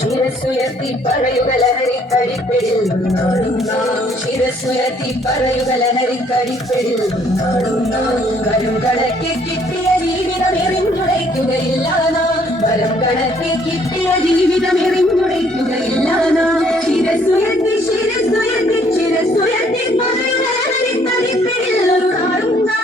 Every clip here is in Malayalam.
ശിരസുയർത്തി പറയുക ലഹരിക്കടിപ്പിടിൽ ശിരസുയർത്തി പറയുക ലഹരിക്കടിപ്പിടിൽ വരും കണക്കെ കിട്ടിയ ജീവിതം എറിഞ്ഞുടയ്ക്കുകയില്ല വരും കണക്കെ കിട്ടിയ ജീവിതം എറിഞ്ഞുടയ്ക്കുകയില്ല ശിരസുയർത്തി ശിരസുയർത്തി ശിരസുയർത്തി പറയുക ലഹരിക്കടിപ്പിടിൽ ഒരു നാളുണ്ടാ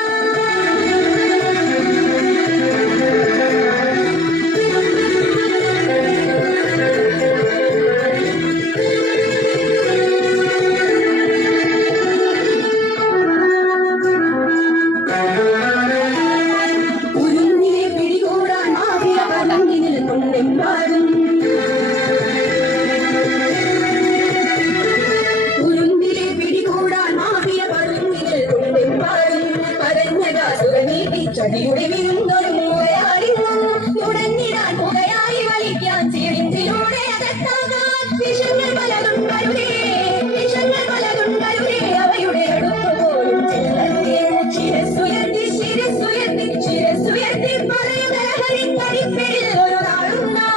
ചടിയുടെ വീഴുന്നൊരു മൂവയായിരുന്നു തുടങ്ങിടാൻ പുകയായി വലിക്കാൻ ചീടിഞ്ചിലൂടെ അകത്താകാൻ വിഷങ്ങൾ പലതുണ്ടരുതേ വിഷങ്ങൾ പലതുണ്ടരുതേ അവയുടെ അടുത്തുപോലും ചെല്ലത്തെ ശിരസുയർത്തി ശിരസുയർത്തി ശിരസുയർത്തി പറയുക ലഹരിക്കടിപ്പിടിൽ ഒരു നാളുണ്ടാ